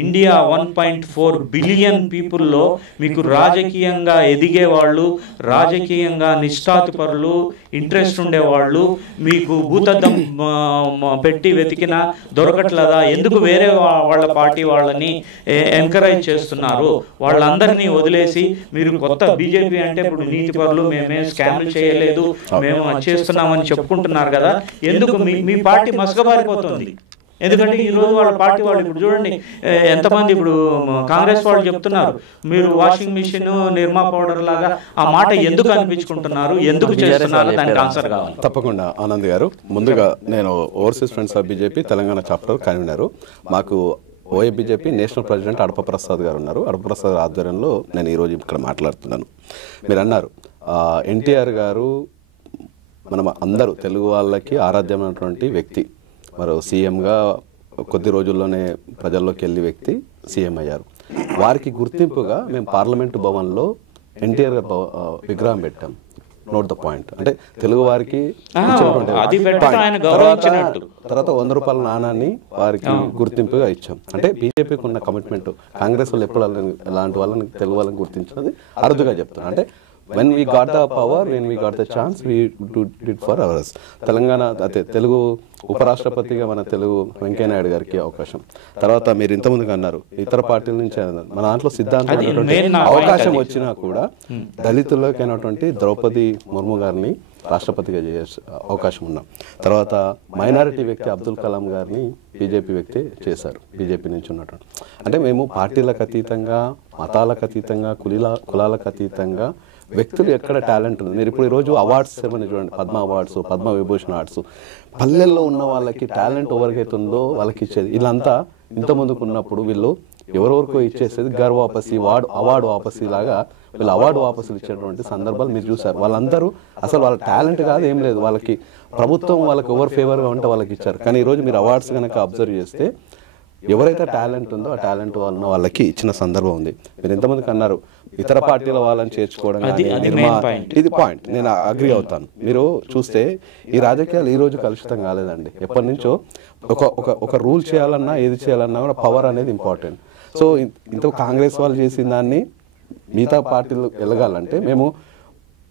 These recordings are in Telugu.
ఇండియా 1.4 బిలియన్ పీపుల్లో మీకు రాజకీయంగా ఎదిగేవాళ్ళు, రాజకీయంగా నిష్ఠాతుపరులు, ఇంట్రెస్ట్ ఉండేవాళ్ళు మీకు భూతద్దం పెట్టి వెతికినా దొరకట్లేదా? ఎందుకు వేరే వాళ్ళ పార్టీ వాళ్ళని ఎంకరేజ్ చేస్తున్నారు? వాళ్ళందరినీ వదిలేసి మీరు కొత్త బీజేపీ అంటే ఇప్పుడు నీతిపరులు, మేమే స్కామ్లు చేయలేదు, మేము చేస్తున్నామని చెప్పుకుంటున్నారు కదా, ఎందుకు మీ పార్టీ మసకబారిపోతుంది? ఎందుకంటే ఈరోజు వాళ్ళ పార్టీ వాళ్ళు ఇప్పుడు చూడండి ఎంతమంది ఇప్పుడు కాంగ్రెస్ వాళ్ళు చెప్తున్నారు మీరు వాషింగ్ మిషన్, నిర్మా పౌడర్ లాగా. ఆ మాట ఎందుకు అనిపించుకుంటున్నారు, ఎందుకు చేస్తున్నారు? దానికి ఆన్సర్ కావాలి. తప్పకుండా ఆనంద్ గారు. ముందుగా నేను overseas friends of BJP Telangana chapter convener. మాకు ఓఏ బీజేపీ నేషనల్ ప్రెసిడెంట్ అడప ప్రసాద్ గారు ఉన్నారు. అడప ప్రసాద్ ఆధ్వర్యంలో నేను ఈరోజు ఇక్కడ మాట్లాడుతున్నాను. మీరు అన్నారు ఎన్టీఆర్ గారు మనం అందరూ తెలుగు వాళ్ళకి ఆరాధ్యమైనటువంటి వ్యక్తి. మరి సీఎంగా కొద్ది రోజుల్లోనే ప్రజల్లోకి వెళ్ళి వ్యక్తి సీఎం అయ్యారు. వారికి గుర్తింపుగా మేము పార్లమెంటు భవన్లో ఎన్టీఆర్ గారు విగ్రహం పెట్టాం. Note the point. అంటే తెలుగు వారికి తర్వాత 100 రూపాయల నాణాన్ని వారికి గుర్తింపుగా ఇచ్చాం. అంటే బీజేపీకి ఉన్న కమిట్మెంట్ కాంగ్రెస్ వాళ్ళు ఎప్పుడు అలాంటి వాళ్ళని తెలుగు వాళ్ళని గుర్తించినది అరుదుగా చెప్తాను. అంటే when we got the power, when we got the chance, we did for ours. Telangana అదే తెలుగు ఉపరాష్ట్రపతిగా మన తెలుగు వెంకయ్య నాయుడు గారికి అవకాశం. తర్వాత మీరు ఇంతకుముందుగా అన్నారు ఇతర పార్టీల నుంచి మన దాంట్లో సిద్ధాంతం అవకాశం వచ్చినా కూడా దళితుల్లోకి అయినటువంటి ద్రౌపది ముర్ము గారిని రాష్ట్రపతిగా చేసే అవకాశం ఉన్నాం. తర్వాత మైనారిటీ వ్యక్తి అబ్దుల్ కలాం గారిని బీజేపీ వ్యక్తి చేశారు, బీజేపీ నుంచి ఉన్నటువంటి. అంటే మేము పార్టీలకు అతీతంగా, మతాలకు అతీతంగా, కులాలకు అతీతంగా వ్యక్తులు ఎక్కడ టాలెంట్ ఉంది. మీరు ఇప్పుడు ఈరోజు అవార్డ్స్ ఏమని చూడండి, పద్మ అవార్డ్స్, పద్మ విభూషణ్ అవార్డ్స్. పల్లెల్లో ఉన్న వాళ్ళకి టాలెంట్ ఎవరికైతే ఉందో వాళ్ళకి ఇచ్చేది. వీళ్ళంతా ఇంతకుముందుకు ఉన్నప్పుడు వీళ్ళు ఎవరెవరికో ఇచ్చేసేది గర్వాపసి, అవార్డు వాపసి లాగా వీళ్ళు అవార్డు వాపసులు ఇచ్చేటువంటి సందర్భాలు మీరు చూసారు. వాళ్ళందరూ అసలు వాళ్ళ టాలెంట్ కాదు, ఏం లేదు. వాళ్ళకి ప్రభుత్వం వాళ్ళకి ఎవరు ఫేవర్గా ఉంటే వాళ్ళకి ఇచ్చారు. కానీ ఈరోజు మీరు అవార్డ్స్ కనుక అబ్జర్వ్ చేస్తే ఎవరైతే టాలెంట్ ఉందో ఆ టాలెంట్ ఉన్న వాళ్ళకి ఇచ్చిన సందర్భం ఉంది. మీరు ఎంతమందికి అన్నారు ఇతర పార్టీల వాళ్ళని చేర్చుకోవడం, ఇది పాయింట్, నేను అగ్రి అవుతాను. మీరు చూస్తే ఈ రాజకీయాలు ఈ రోజు కలుషితం కాలేదండి. ఎప్పటి నుంచో ఒక రూల్ చేయాలన్నా ఏది చేయాలన్నా కూడా పవర్ అనేది ఇంపార్టెంట్. సో ఇంత కాంగ్రెస్ వాళ్ళు చేసిన దాన్ని మిగతా పార్టీలు వెళ్ళగాలంటే మేము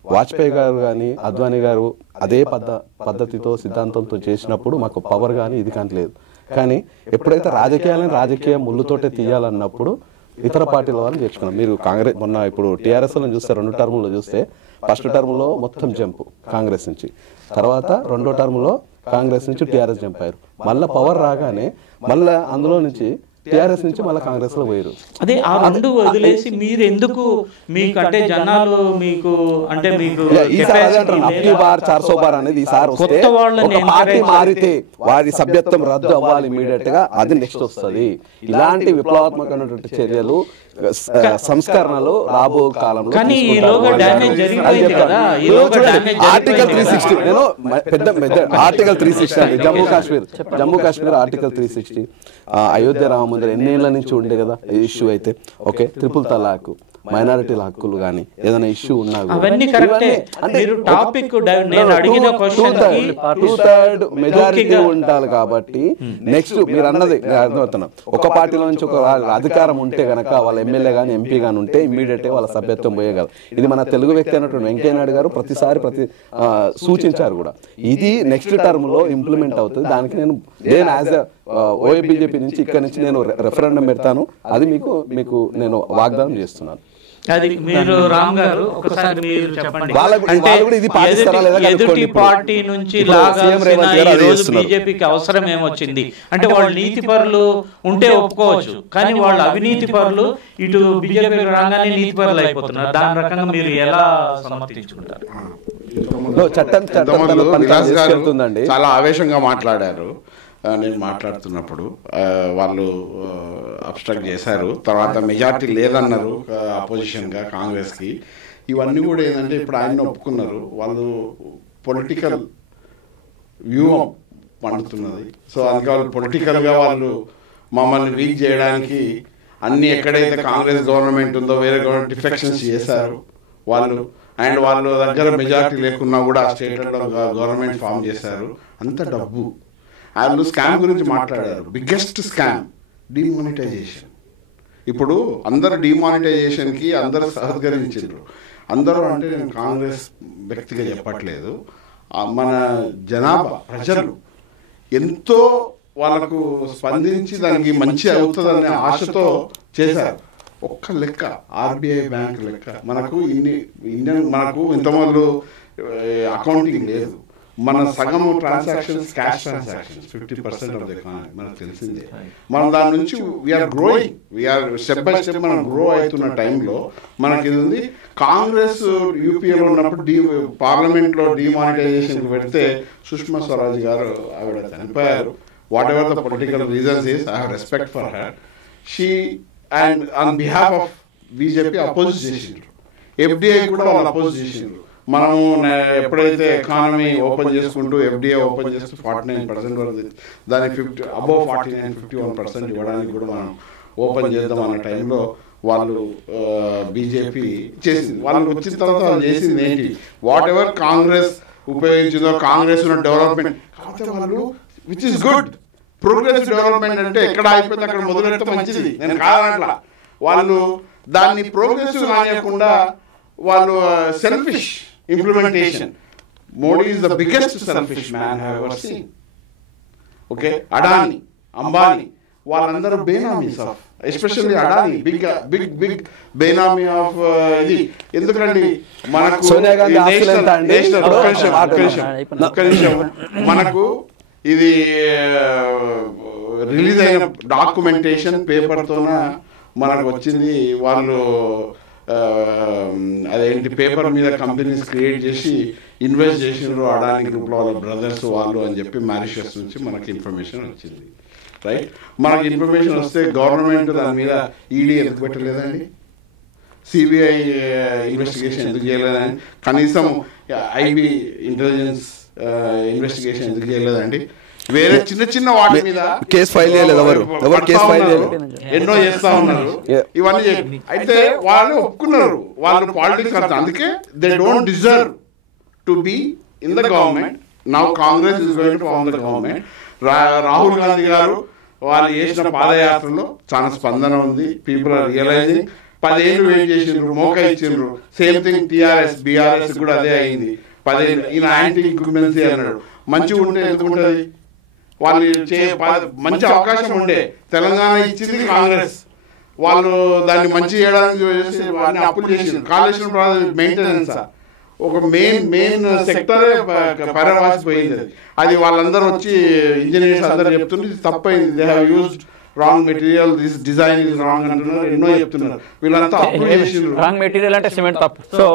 వాజ్పేయి గారు కానీ అద్వానీ గారు అదే పద్ధతితో సిద్ధాంతంతో చేసినప్పుడు మాకు పవర్ కానీ ఇది కానీ లేదు. కానీ ఎప్పుడైతే రాజకీయాలను రాజకీయ ముళ్ళుతోటే తీయాలన్నప్పుడు ఇతర పార్టీల వాళ్ళని చేర్చుకున్నాం. మీరు కాంగ్రెస్ మొన్న ఇప్పుడు టీఆర్ఎస్లను చూస్తే 2 టర్ముల్లో చూస్తే ఫస్ట్ టర్మ్లో మొత్తం జంపు కాంగ్రెస్ నుంచి, తర్వాత 2వ టర్మ్లో కాంగ్రెస్ నుంచి టీఆర్ఎస్ జంప్ అయ్యారు. మళ్ళీ పవర్ రాగానే మళ్ళీ అందులో నుంచి టీఆర్ఎస్ నుంచి మళ్ళీ కాంగ్రెస్ లో పోయారు. అదే ఆ రెండు వదిలేసి మీరు ఎందుకు మీకు అంటే జనాలు మీకు అంటే మీకు అనేది ఈసారి పార్టీ మారితే వారి సభ్యత్వం రద్దు అవ్వాలి ఇమీడియట్ గా, అది నెక్స్ట్ వస్తుంది. ఇలాంటి విప్లవాత్మకమైనటువంటి చర్యలు సంస్కరణలు రాబో కాలంలో ఆర్టికల్ 360 నేను పెద్ద ఆర్టికల్ 360 జమ్మూ కాశ్మీర్ ఆర్టికల్ 360 అయోధ్య రామ మందిరం ఎన్నేళ్ల నుంచి ఉండే కదా ఇష్యూ. అయితే ఓకే, ట్రిపుల్ తలాక్, మైనారిటీల హక్కులు కానీ ఏదైనా ఇష్యూ ఉన్నా మెజారిటీ ఉండాలి. కాబట్టి నెక్స్ట్ మీరు అన్నది అర్థమవుతున్నాం, ఒక పార్టీలో నుంచి ఒక అధికారం ఉంటే గనక వాళ్ళ ఎమ్మెల్యే కానీ ఎంపీ కానీ ఉంటే ఇమ్మీడియట్ గా వాళ్ళ సభ్యత్వం పోయగలరు. ఇది మన తెలుగు వ్యక్తి అయినటువంటి వెంకయ్య నాయుడు గారు ప్రతిసారి సూచించారు కూడా. ఇది నెక్స్ట్ టర్మ్ లో ఇంప్లిమెంట్ అవుతుంది. దానికి నేను యాజ్ ఓఏ బీజేపీ నుంచి ఇక్కడ నుంచి నేను రెఫరెండం పెడతాను. అది మీకు నేను వాగ్దానం చేస్తున్నాను. అది మీరు రామ్ గారు ఒకసారి మీరు చెప్పండి, ఎదుటి పార్టీ నుంచి బీజేపీకి అవసరం ఏమొచ్చింది అంటే వాళ్ళు నీతి పరులు ఉంటే ఒప్పుకోవచ్చు, కానీ వాళ్ళు అవినీతి పరులు ఇటు బీజేపీ రాగానే నీతి పరులు అయిపోతున్నారు. దాని రకంగా మీరు ఎలా సమర్థించుకుంటారు? చాలా ఆవేశంగా మాట్లాడారు. నేను మాట్లాడుతున్నప్పుడు వాళ్ళు అబ్స్ట్రాక్ట్ చేశారు. తర్వాత మెజార్టీ లేదన్నారు అపోజిషన్గా కాంగ్రెస్కి. ఇవన్నీ కూడా ఏంటంటే ఇప్పుడు ఆయన ఒప్పుకున్నారు. వాళ్ళు పొలిటికల్ వ్యూహం పండుతున్నది. సో అందుకే వాళ్ళు పొలిటికల్గా వాళ్ళు మమ్మల్ని వీక్ చేయడానికి అన్ని ఎక్కడైతే కాంగ్రెస్ గవర్నమెంట్ ఉందో వేరే గవర్నమెంట్ డిఫెక్షన్స్ చేశారు వాళ్ళు. అండ్ వాళ్ళ దగ్గర మెజార్టీ లేకున్నా కూడా స్టేట్లో గవర్నమెంట్ ఫామ్ చేశారు. అంత డబ్బు వాళ్ళు స్కామ్ గురించి మాట్లాడారు. Biggest scam demonetization. ఇప్పుడు అందరు డిమానిటైజేషన్కి అందరూ సహకరించారు. అందరూ అంటే నేను కాంగ్రెస్ వ్యక్తిగా చెప్పట్లేదు, మన జనాభా ప్రజలు ఎంతో వాళ్ళకు స్పందించి దానికి మంచి అవుతుందనే ఆశతో చేశారు. ఒక్క లెక్క ఆర్బీఐ బ్యాంక్ లెక్క మనకు మనకు ఇంతమంది అకౌంటింగ్ లేదు. మన సగం transactions cash transactions 50% of the economy మనకు తెలిసిందే. మనం దాని నుంచి we're growing, we're step by step మనం గ్రో అవుతున్న టైంలో మనకి ఇది ఉంది. కాంగ్రెస్ యూపీఏలో ఉన్నప్పుడు పార్లమెంట్లో డిమానిటైజేషన్ పెడితే సుష్మా స్వరాజ్ గారు ఆవిడ చనిపోయారు. What ever the political reasons is, I have respect for her. She and on behalf of BJP oppose చేసిండ్రు, ఎఫ్డిఐ కూడా వాళ్ళు అపోజ్ చేసిండ్రు. మనము ఎప్పుడైతే ఎకానమీ ఓపెన్ చేసుకుంటూ ఎఫ్డిఐ ఓపెన్ చేస్తూ 49% వరకు దానికి 51% ఇవ్వడానికి కూడా మనం ఓపెన్ చేద్దాం అన్న టైంలో వాళ్ళు బీజేపీ చేసింది. వాళ్ళు వచ్చిన తర్వాత వాళ్ళు చేసింది ఏంటి, వాట్ ఎవర్ కాంగ్రెస్ ఉపయోగించిందో కాంగ్రెస్ ఉన్న డెవలప్మెంట్ కాకపోతే వాళ్ళు which is good progressive development అంటే ఎక్కడ అయిపోతే అక్కడ మొదలెడితే మంచిది, నేను కాదనట్లా. వాళ్ళు దాన్ని ప్రోగ్రెసివ్ రానియకుండా వాళ్ళు selfish implementation. Modi is the biggest selfish man I have ever seen. Okay, Adani, Ambani, వాళ్ళందరూ benamis of, especially Adani big benami of ఇది. ఎందుకండి మనకు మనకు ఇది రిలీజ్ అయిన డాక్యుమెంటేషన్ పేపర్తోన మనకు వచ్చింది. వాళ్ళు అదేంటి పేపర్ మీద కంపెనీస్ క్రియేట్ చేసి ఇన్వెస్ట్ చేసినారు అడాని గ్రూప్లో వాళ్ళ బ్రదర్స్ వాళ్ళు అని చెప్పి మారిషస్ నుంచి మనకి ఇన్ఫర్మేషన్ వచ్చింది. రైట్, మనకి ఇన్ఫర్మేషన్ వస్తే గవర్నమెంట్ దాని మీద ఈడీ ఎందుకు పెట్టలేదండి, సిబిఐ ఇన్వెస్టిగేషన్ ఎందుకు చేయలేదని, కనీసం ఐబీ ఇంటెలిజెన్స్ ఇన్వెస్టిగేషన్ ఎందుకు చేయలేదండి, వేరే చిన్న చిన్న వాటి మీద కేసు ఫైల్ చేయలేదు, ఎవరు కేసు ఫైల్ చేయలేదు, ఎన్నో చేస్తా ఉన్నారు. ఇవన్నీ అయితే వాళ్ళు ఒప్పుకున్నారు, వాళ్ళు పాలిటిక్స్ అర్థం. అందుకే they don't deserve to be in the government. Now Congress is going to form the government. Rahul Gandhi garu వాళ్ళు చేసిన పాదయాత్రలో చాలా స్పందన ఉంది. People are realising. 10 ఏళ్ళు వెయిట్ చేసిండ్రు, మోకా ఇచ్చిండ్రు. సేమ్ థింగ్ టీఆర్ఎస్ బీఆర్ఎస్ కూడా అదే అయింది. 10 ఏళ్ళు ఈయన యాంటీ ఇంక్యుమెన్సీ అన్నాడు. మంచిగా ఉంటే ఎందుకుంటుంది, వాళ్ళు మంచి అవకాశం ఉండే. తెలంగాణ ఇచ్చింది కాంగ్రెస్, వాళ్ళు దాన్ని మంచి చేయడానికి వాళ్ళని అప్పులు చేసింది. కాళేశ్వరం ప్రాజెక్ట్ మెయింటెనెన్స్ ఒక మెయిన్ సెక్టరే పరవాసిపోయింది. అది వాళ్ళందరూ వచ్చి ఇంజనీర్స్ అందరూ చెప్తున్నారు ఇది తప్పైంది, they have used wrong material, this design is wrong అంటున్నారు, ఎన్నో చెప్తున్నారు. వీళ్ళంతా అప్పులు చేసిండ్రు. రాంగ్ మెటీరియల్ అంటే సిమెంట్ తప్పు. సో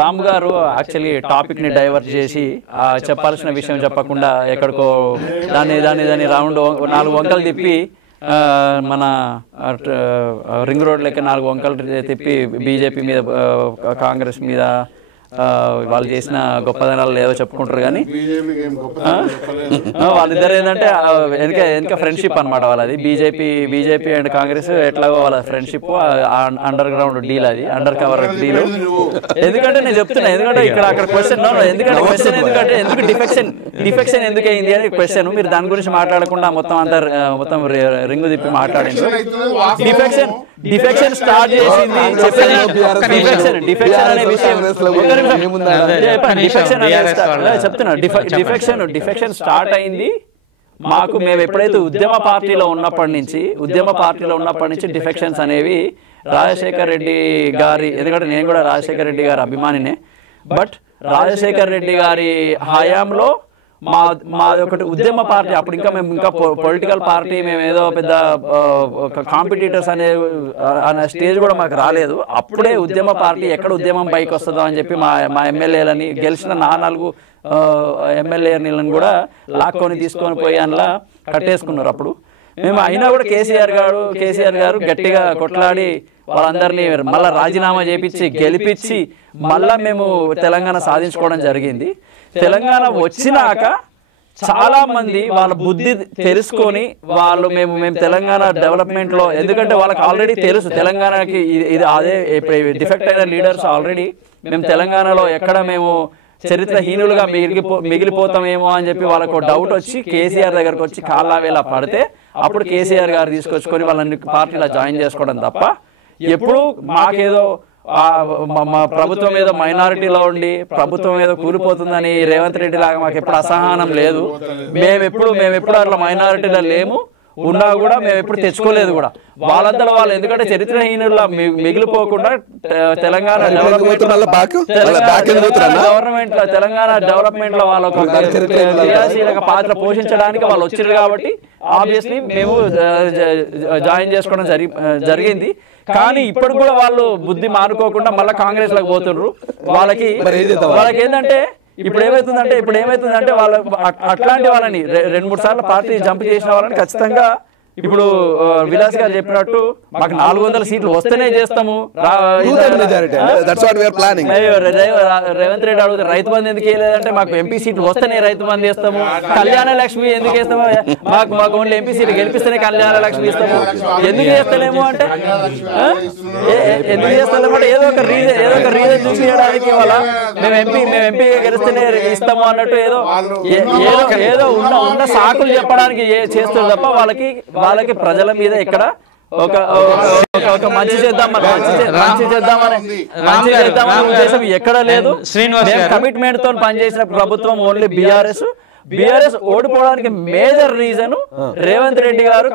రామ్ గారు యాక్చువల్లీ టాపిక్ ని డైవర్ట్ చేసి చెప్పాల్సిన విషయం చెప్పకుండా ఎక్కడికో దాన్ని రౌండ్ 4 వంకలు తిప్పి మన రింగ్ రోడ్ లెక్క 4 వంకలు తిప్పి బీజేపీ మీద కాంగ్రెస్ మీద వాళ్ళు చేసిన గొప్పదనాలు ఏదో చెప్పుకుంటారు. కానీ వాళ్ళిద్దరు ఏంటంటే వెనక ఫ్రెండ్షిప్ అనమాట వాళ్ళది. బీజేపీ అండ్ కాంగ్రెస్ ఎట్లాగో వాళ్ళ ఫ్రెండ్షిప్ అండర్ గ్రౌండ్ డీల్, అది అండర్ కవర్ డీల్. ఎందుకంటే నేను చెప్తున్నా, ఎందుకంటే అక్కడ క్వశ్చన్ ఎందుకు డిఫెక్షన్ ఎందుకు అయింది అని క్వశ్చన్. మీరు దాని గురించి మాట్లాడకుండా మొత్తం రింగు తిప్పి మాట్లాడింది. డిఫెక్షన్ స్టార్ట్ చేసింది డిఫెక్షన్ అనే విషయం చెప్తున్నా. డిఫెక్షన్ స్టార్ట్ అయింది మాకు. మేము ఎప్పుడైతే ఉద్యమ పార్టీలో ఉన్నప్పటి నుంచి డిఫెక్షన్స్ అనేవి రాజశేఖర్ రెడ్డి గారి, ఎందుకంటే నేను కూడా రాజశేఖర్ రెడ్డి గారి అభిమానినే, బట్ రాజశేఖర్ రెడ్డి గారి హయాంలో మాది ఒకటి ఉద్యమ పార్టీ. అప్పుడు మేము ఇంకా పొలిటికల్ పార్టీ, మేము ఏదో పెద్ద కాంపిటీటర్స్ అనే స్టేజ్ కూడా మాకు రాలేదు. అప్పుడే ఉద్యమ పార్టీ ఎక్కడ ఉద్యమం పైకి వస్తుందో అని చెప్పి మా ఎమ్మెల్యేలని గెలిచిన 4 ఎమ్మెల్యేలను కూడా లాక్కొని తీసుకొని పోయి అందులో కట్టేసుకున్నారు. అప్పుడు మేము అయినా కూడా కేసీఆర్ గారు గట్టిగా కొట్లాడి వాళ్ళందరినీ మళ్ళీ రాజీనామా చేపించి గెలిపించి మళ్ళా మేము తెలంగాణ సాధించుకోవడం జరిగింది. తెలంగాణ వచ్చినాక చాలా మంది వాళ్ళ బుద్ధి తెలుసుకొని వాళ్ళు మేము తెలంగాణ డెవలప్మెంట్ లో, ఎందుకంటే వాళ్ళకి ఆల్రెడీ తెలుసు తెలంగాణకి ఇది అదే డిఫెక్ట్ అయిన లీడర్స్ ఆల్రెడీ మేము తెలంగాణలో ఎక్కడ మేము చరిత్రహీనులుగా మిగిలిపోతామేమో అని చెప్పి వాళ్ళకు డౌట్ వచ్చి కేసీఆర్ దగ్గరకు వచ్చి కాళ్ళ వేళ పడితే అప్పుడు కేసీఆర్ గారు తీసుకొచ్చుకొని వాళ్ళని పార్టీలో జాయిన్ చేసుకోవడం తప్ప ఎప్పుడు మాకేదో మా ప్రభుత్వం ఏదో మైనారిటీలో ఉండి ప్రభుత్వం ఏదో కూలిపోతుందని రేవంత్ రెడ్డి లాగా మాకు ఎప్పుడు అసహనం లేదు. మేమెప్పుడు అట్లా మైనారిటీలో లేము, ఉన్నా కూడా మేము ఎప్పుడు తెచ్చుకోలేదు కూడా. వాళ్ళంతా వాళ్ళు ఎందుకంటే చరిత్రహీనుల్లో మిగిలిపోకుండా తెలంగాణ డెవలప్మెంట్ లో వాళ్ళ క్రియాశీలక పాత్ర పోషించడానికి వాళ్ళు వచ్చారు కాబట్టి ఆబ్వియస్లీ మేము జాయిన్ చేసుకోవడం జరిగింది. కానీ ఇప్పుడు కూడా వాళ్ళు బుద్ధి మానుకోకుండా మళ్ళీ కాంగ్రెస్ లోకి పోతున్నారు. వాళ్ళకి ఏంటంటే ఇప్పుడు ఏమైతుందంటే వాళ్ళ అట్లాంటి వాళ్ళని 2-3 సార్లు పార్టీ జంప్ చేసిన వాళ్ళని ఖచ్చితంగా ఇప్పుడు విలాస్ గారు చెప్పినట్టు మాకు 400 సీట్లు వస్తేనే చేస్తాము. రేవంత్ రెడ్డి అడుగుతారు రైతు బంధు ఎందుకు వేయలేదంటే మాకు ఎంపీ సీట్లు వస్తేనే రైతు బంధు వేస్తాము. కళ్యాణ లక్ష్మి ఎందుకు వేస్తాము, మాకు ఓన్లీ ఎంపీ సీట్లు గెలిపిస్తేనే కళ్యాణ లక్ష్మి ఇస్తాము. ఎందుకు చేస్తలేము అంటే ఏదో ఒక రీజన్ చూపించడానికి వాళ్ళ మేము ఎంపీ గెలిస్తేనే ఇస్తాము అన్నట్టు ఏదో ఉన్న సాకులు చెప్పడానికి చేస్తారు తప్ప వాళ్ళకి ప్రజల మీద ఇక్కడ ఒక మంచి చేద్దామని ఉద్దేశం ఎక్కడ లేదు. కమిట్మెంట్ తో పనిచేసిన ప్రభుత్వం ఓన్లీ బీఆర్ఎస్ ఓడిపోవడానికి మేజర్ రీజన్ రేవంత్ రెడ్డి గారు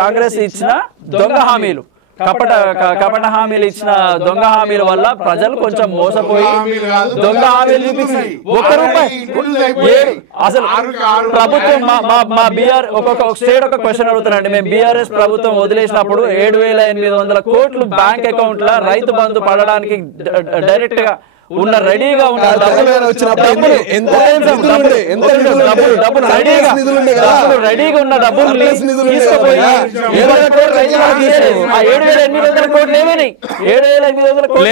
కాంగ్రెస్ ఇచ్చిన దొంగ హామీలు, కపట హామీలు ఇచ్చిన దొంగ హామీల వల్ల ప్రజలు కొంచెం మోసపోయి దొంగ హామీలు చూపించి ₹1 అసలు ప్రభుత్వం మా బీఆర్ ఒక్కొక్క స్టేట్ ఒక క్వశ్చన్ అడుగుతారండి. మేము బీఆర్ఎస్ ప్రభుత్వం వదిలేసినప్పుడు 7,800 కోట్లు బ్యాంక్ అకౌంట్ లో రైతు బంధు పడడానికి డైరెక్ట్ గా ఉన్న రెడీగా ఉన్న డబ్బులు తీసుకుపోయి 7,800 కోట్లు ఏమైనాయి? 7,800 కోట్లు